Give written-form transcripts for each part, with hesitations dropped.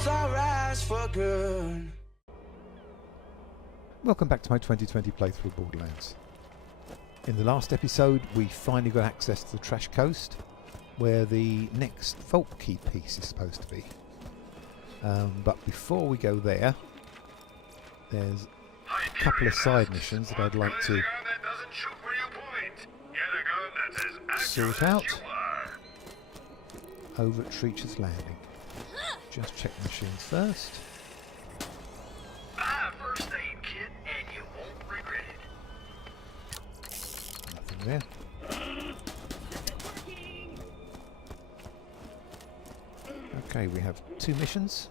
close our eyes for good. Welcome back to my 2020 playthrough of Borderlands. In the last episode we finally got access to the Trash Coast, where the next Vault Key piece is supposed to be. But before we go there, there's a couple of side missions that I'd like to sort out over at Treacher's Landing. Just check the machines first. First aid kit and you won't regret it. Nothing there. Okay, we have two missions.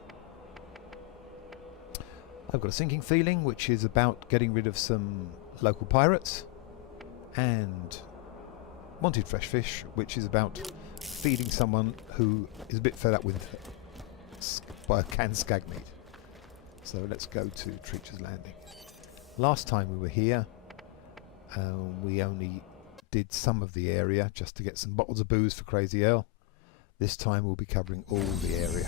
I've got a sinking feeling, which is about getting rid of some local pirates, and wanted fresh fish, which is about feeding someone who is a bit fed up with canned skag meat. So let's go to Treacher's Landing. Last time we were here, we only did some of the area just to get some bottles of booze for Crazy Earl. This time we'll be covering all the area.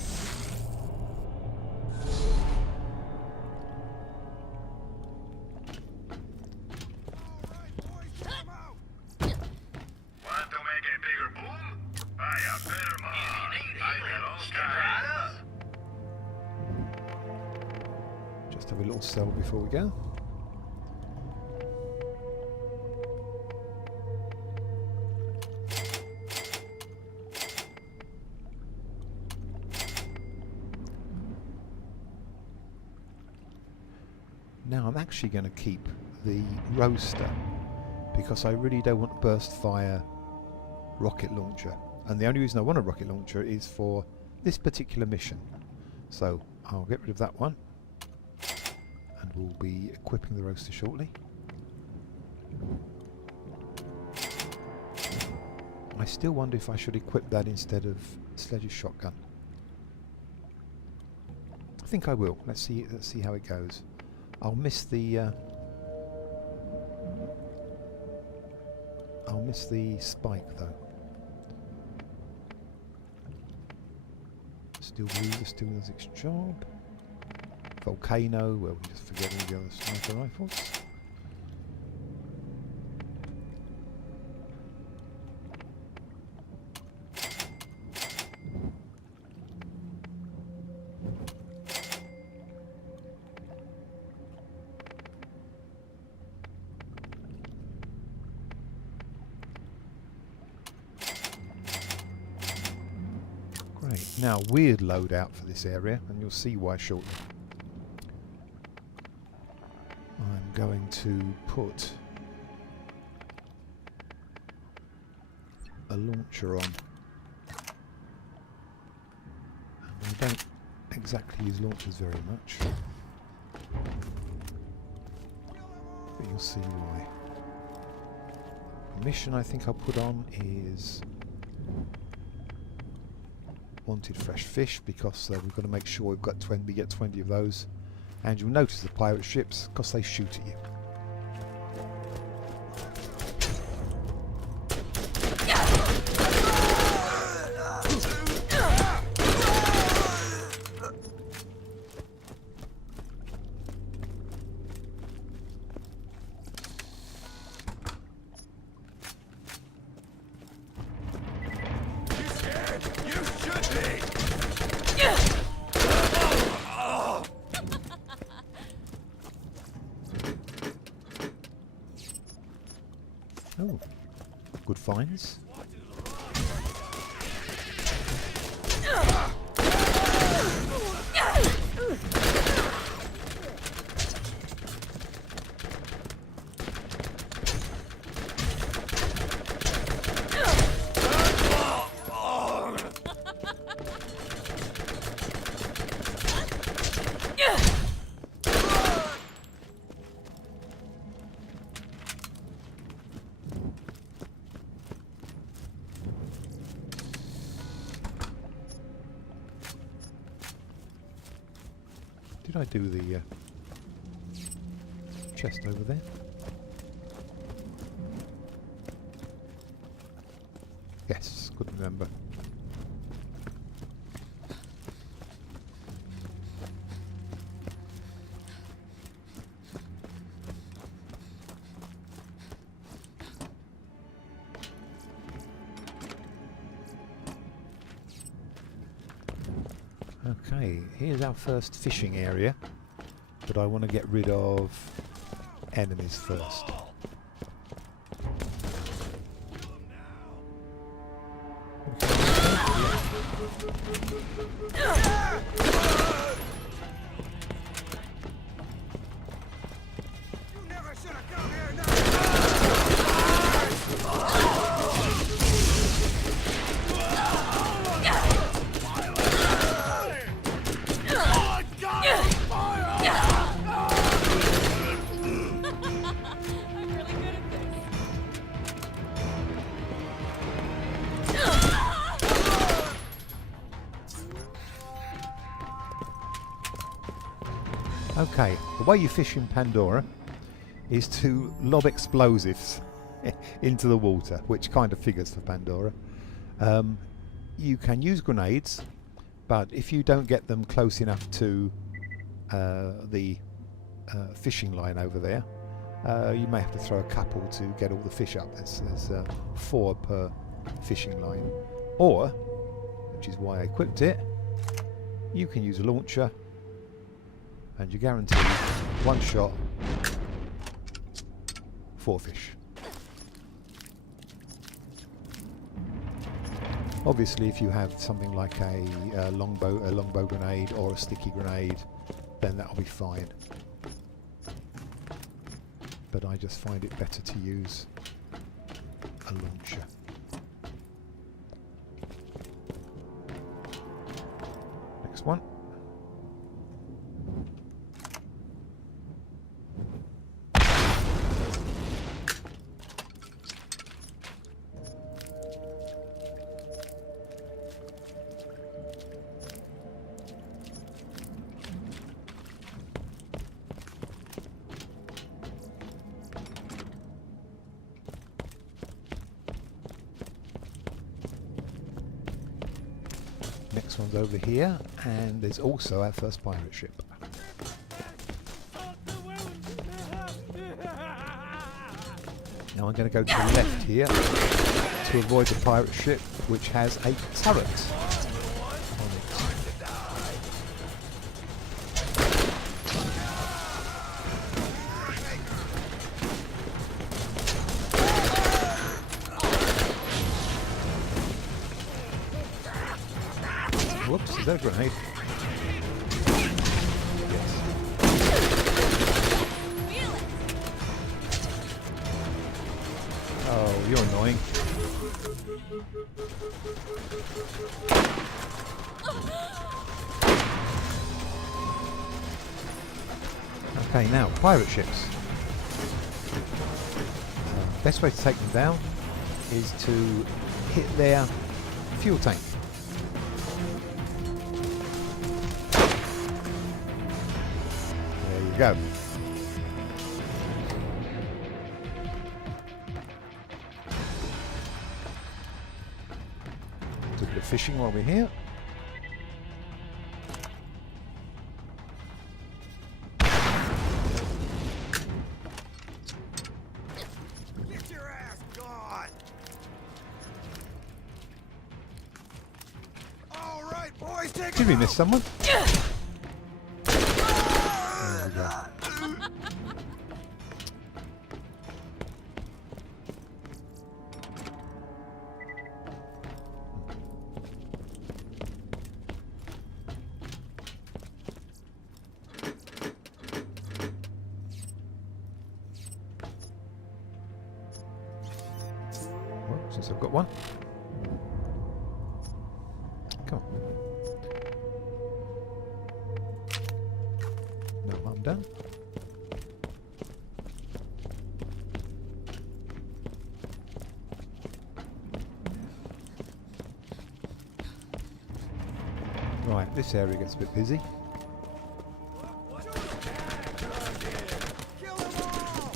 Just have a little cell before we go. Now I'm actually going to keep the roaster because I really don't want to burst fire rocket launcher, and the only reason I want a rocket launcher is for this particular mission. So I'll get rid of that one and we'll be equipping the roaster shortly. I still wonder if I should equip that instead of Sledge's shotgun. I think I will. Let's see how it goes. I'll miss the spike though. Steel Bruiser still does its job. Volcano, well, we just forget all the other sniper rifles. Great. Now, weird loadout for this area, and you'll see why shortly. I'm going to put a launcher on. And I don't exactly use launchers very much, but you'll see why. The mission I think I'll put on is wanted fresh fish, because we've got to make sure we've got we get 20 of those. And you'll notice the pirate ships, because they shoot at you. Oh, good finds. Did I do the chest over there? Yes, couldn't remember. Okay, here's our first fishing area, but I want to get rid of enemies first. Okay, the way you fish in Pandora is to lob explosives into the water, which kind of figures for Pandora. You can use grenades, but if you don't get them close enough to the fishing line over there, you may have to throw a couple to get all the fish up. There's 4 per fishing line. Or, which is why I equipped it, you can use a launcher and you guarantee one shot, 4 fish. Obviously, if you have something like a longbow grenade or a sticky grenade, then that'll be fine. But I just find it better to use a launcher. Next one. Next one's over here, and there's also our first pirate ship. Now I'm going to go to the left here to avoid the pirate ship, which has a turret on it. Whoops, is that a grenade? Oh, you're annoying. Okay, now, pirate ships. Best way to take them down is to hit their fuel tank. There you go. Do a bit of fishing while we're here. Get your ass gone! All right, boys, take Did we him miss out. someone? There we go. Well, since I've got one. Come on. No, I'm done. Right, this area gets a bit busy. Kill them all!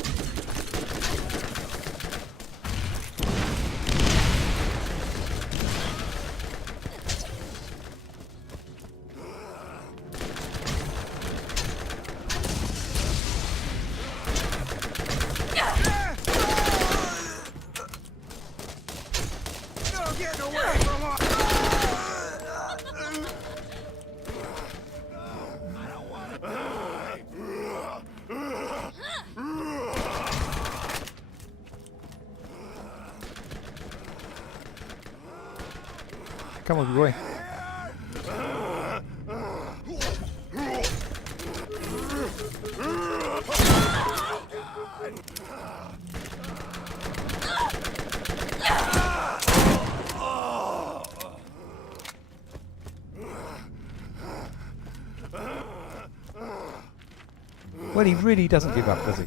You're getting away from us! Come on, boy. Well, he really doesn't give up, does he?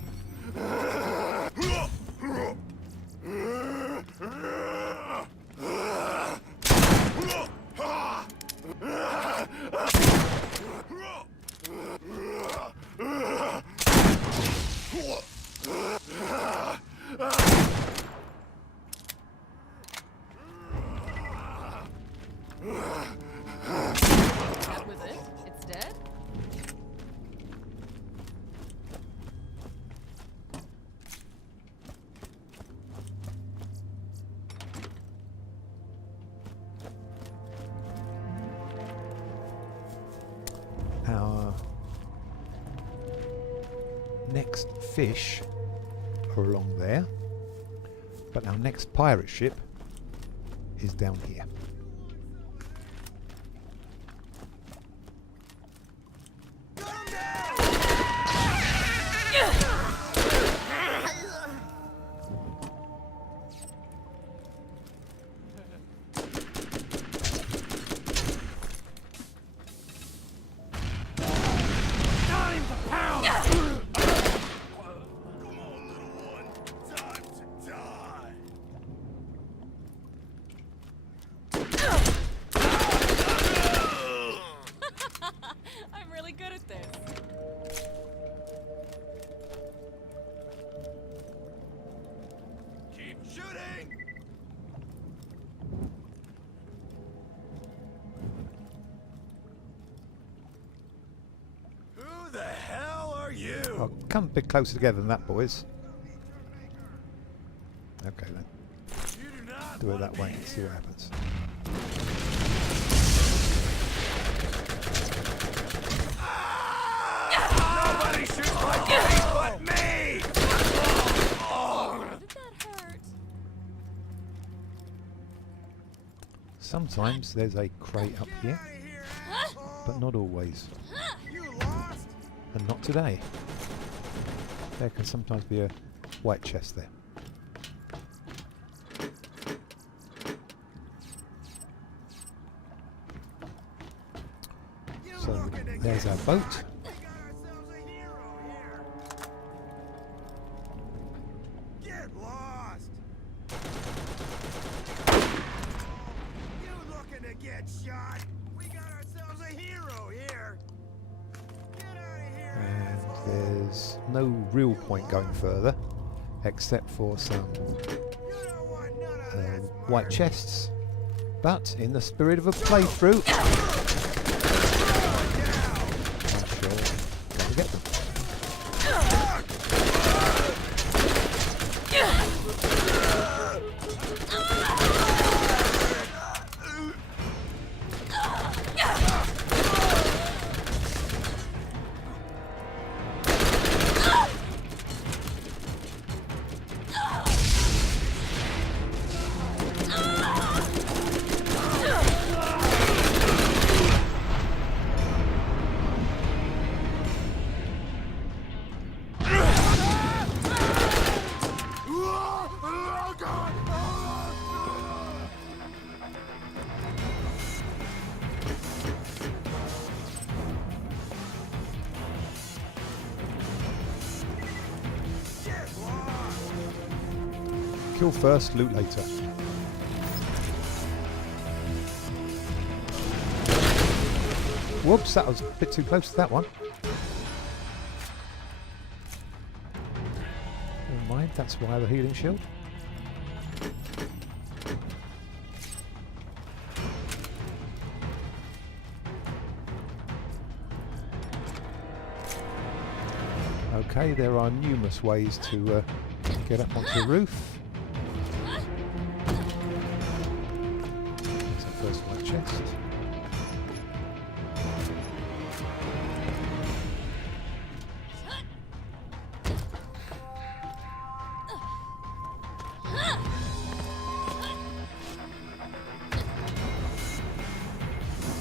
That was it? It's dead? Our next fish are along there, but our next pirate ship is down here. Time to pound! Come on, little one. Time to die. I'm really good at this. Keep shooting! Who the hell are you? Well, come a bit closer together than that, boys. Okay then, You do not do it wanna that way be and see what here. happens. Nobody shoots my face but me! Did that hurt? Sometimes there's a crate up here, Outta here, but asshole. not always. You lost? And not today. There can sometimes be a white chest there. You So looking to there's get our boat. shot? We got ourselves a hero here. Get lost. You looking to get shot? We got ourselves a hero here. Get out of here, And asshole. there's no real point going further, except for some You don't want none of this, white Mark. chests. But in the spirit of a playthrough, Down. I shall go and get them. Oh, God. Get lost. Kill first, loot later. Whoops, that was a bit too close to that one. Never mind, that's why I have a healing shield. Okay, there are numerous ways to get up onto the roof. There's our first white chest.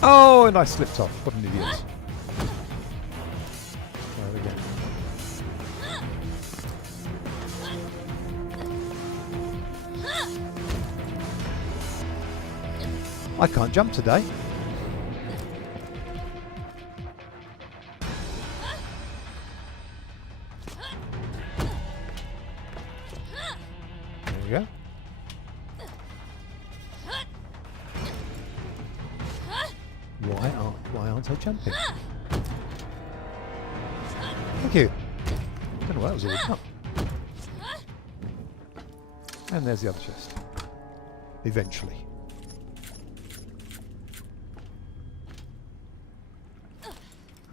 Oh, and I slipped off. What an idiot. There we go. I can't jump today. There we go. Why aren't I jumping? Thank you. Don't know what that was all about. And there's the other chest. Eventually.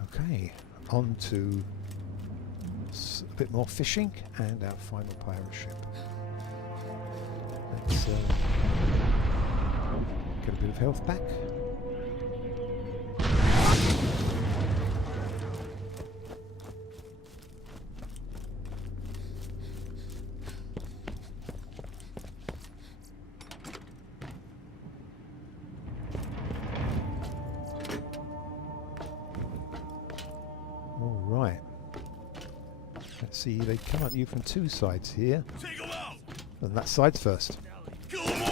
Okay, on to a bit more fishing and our final pirate ship. Let's get a bit of health back. Alright. Let's see, they come at you from two sides here. Take 'em out! And that side's first. Kill 'em all!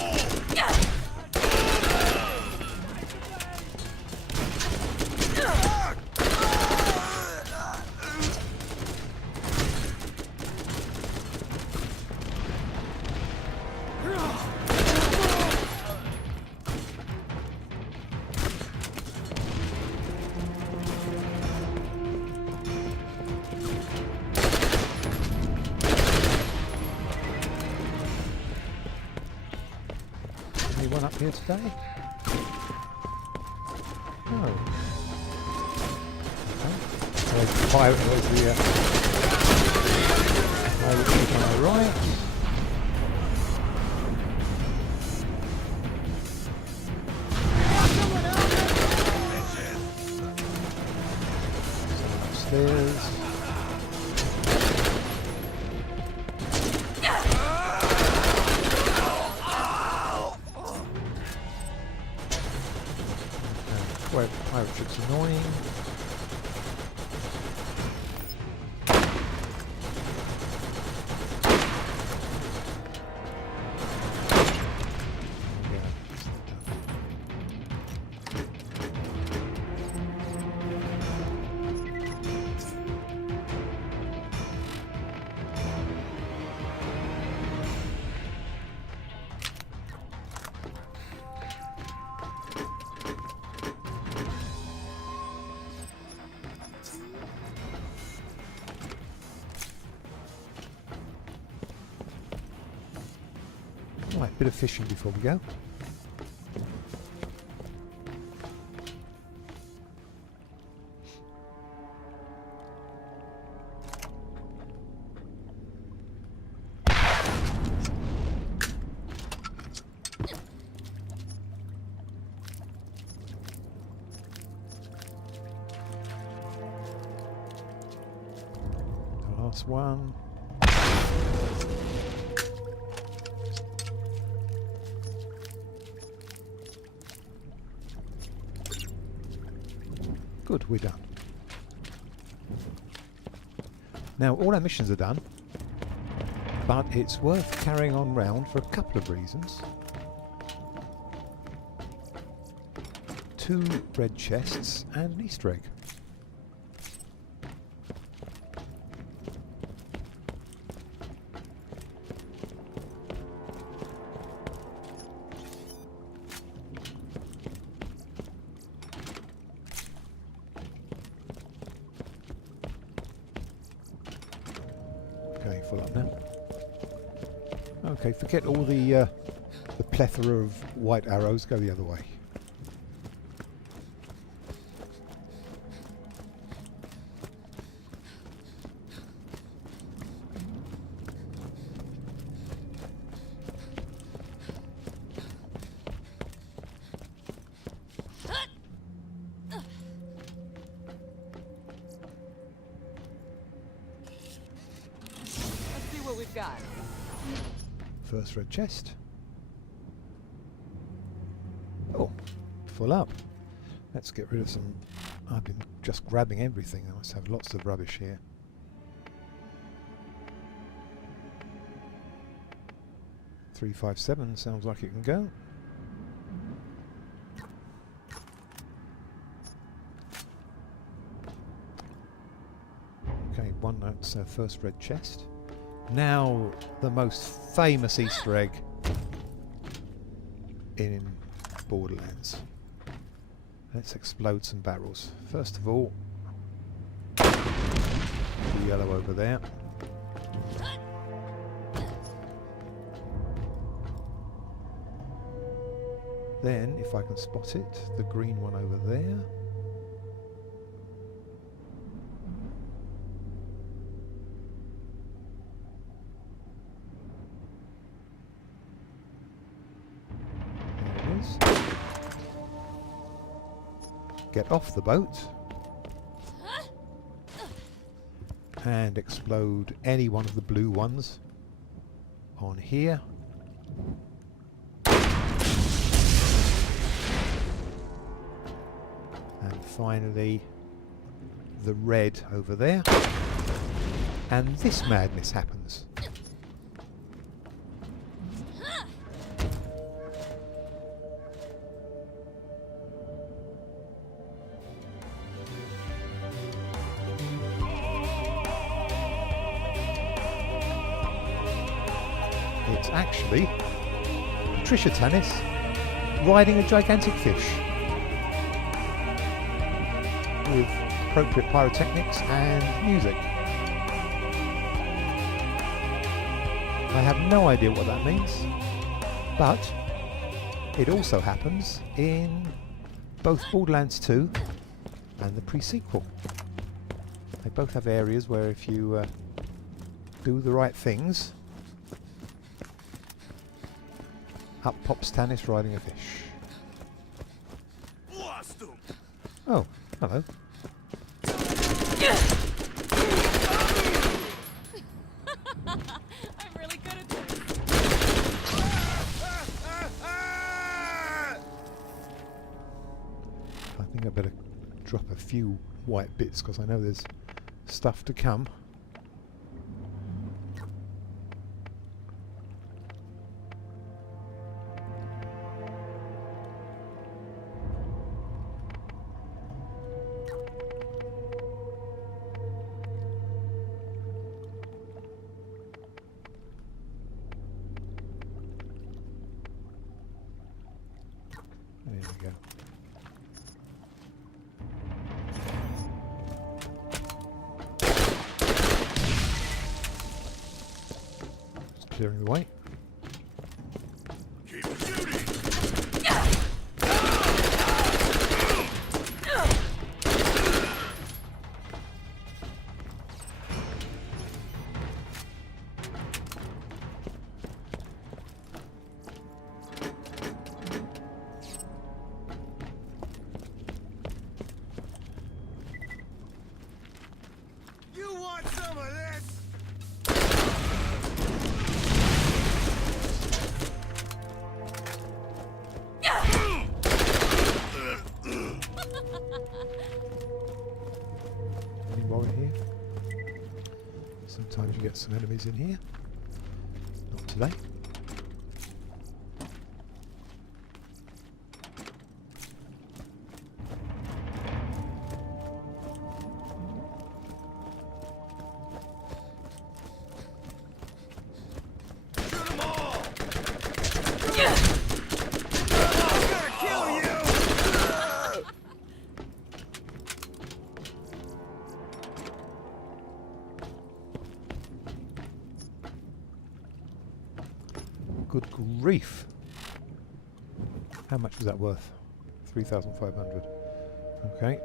Anyone up here today? No. Okay. There's the pirate, there's the pirate ship on the right. Upstairs. Where the pirate ship's annoying. Right, bit of fishing before we go. The last one. Good, we're done. Now, all our missions are done, but it's worth carrying on round for a couple of reasons. 2 red chests and an Easter egg. Okay, full up now. Okay, forget all the plethora of white arrows. Go the other way. Let's see what we've got. First red chest. Oh, full up. Let's get rid of some... I've been just grabbing everything. I must have lots of rubbish here. .357 sounds like it can go. Okay, one, that's first red chest. Now the most famous Easter egg in Borderlands. Let's explode some barrels. First of all, the yellow over there. Then, if I can spot it, the green one over there. There it is. Get off the boat and explode any one of the blue ones on here. And finally the red over there. And this madness happens. It's actually Treacher tennis riding a gigantic fish with appropriate pyrotechnics and music. I have no idea what that means, but it also happens in both Borderlands 2 and the pre-sequel. They both have areas where if you do the right things, up pops Tannis riding a fish. Lost him. Oh, hello. I'm really good at this. I think I better drop a few white bits because I know there's stuff to come. There we go. Just clearing the way. Keep shooting. You want some of this? Any more in here? Sometimes you get some enemies in here. Not today. Shoot 'em all. I'm gonna kill you. Good grief. How much was that worth? 3,500. Okay.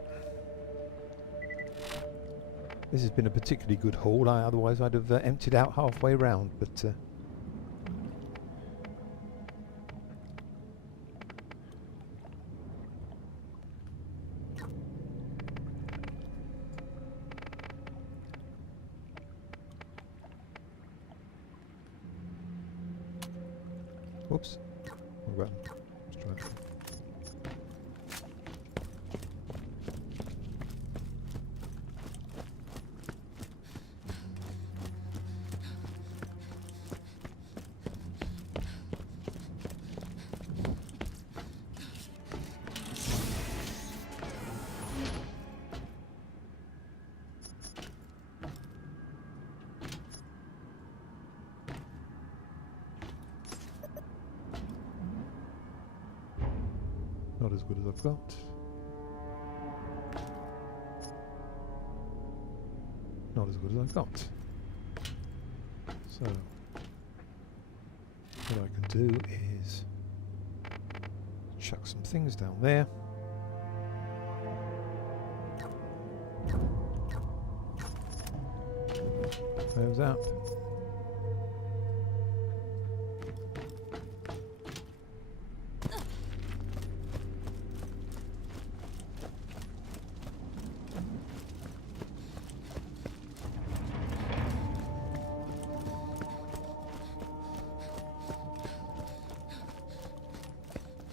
This has been a particularly good haul. Otherwise I'd have emptied out halfway round, but whoops. What button? Let's try that. Not as good as I've got. Not as good as I've got. So what I can do is chuck some things down there. Those up.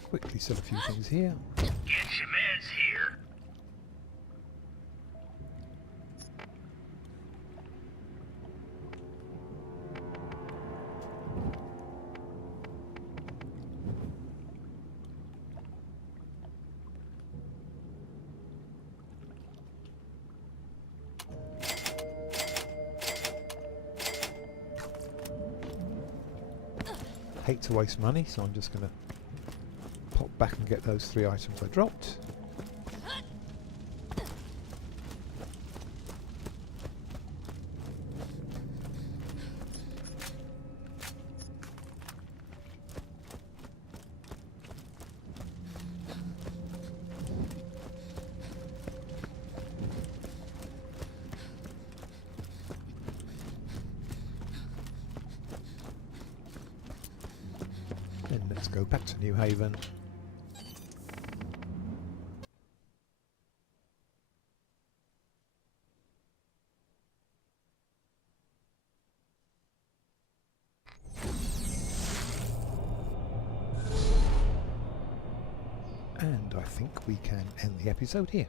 Quickly sell a few things here. Get your meds here. Hate to waste money, so I'm just going to pop back and get those 3 items I dropped. Then let's go back to New Haven. And I think we can end the episode here.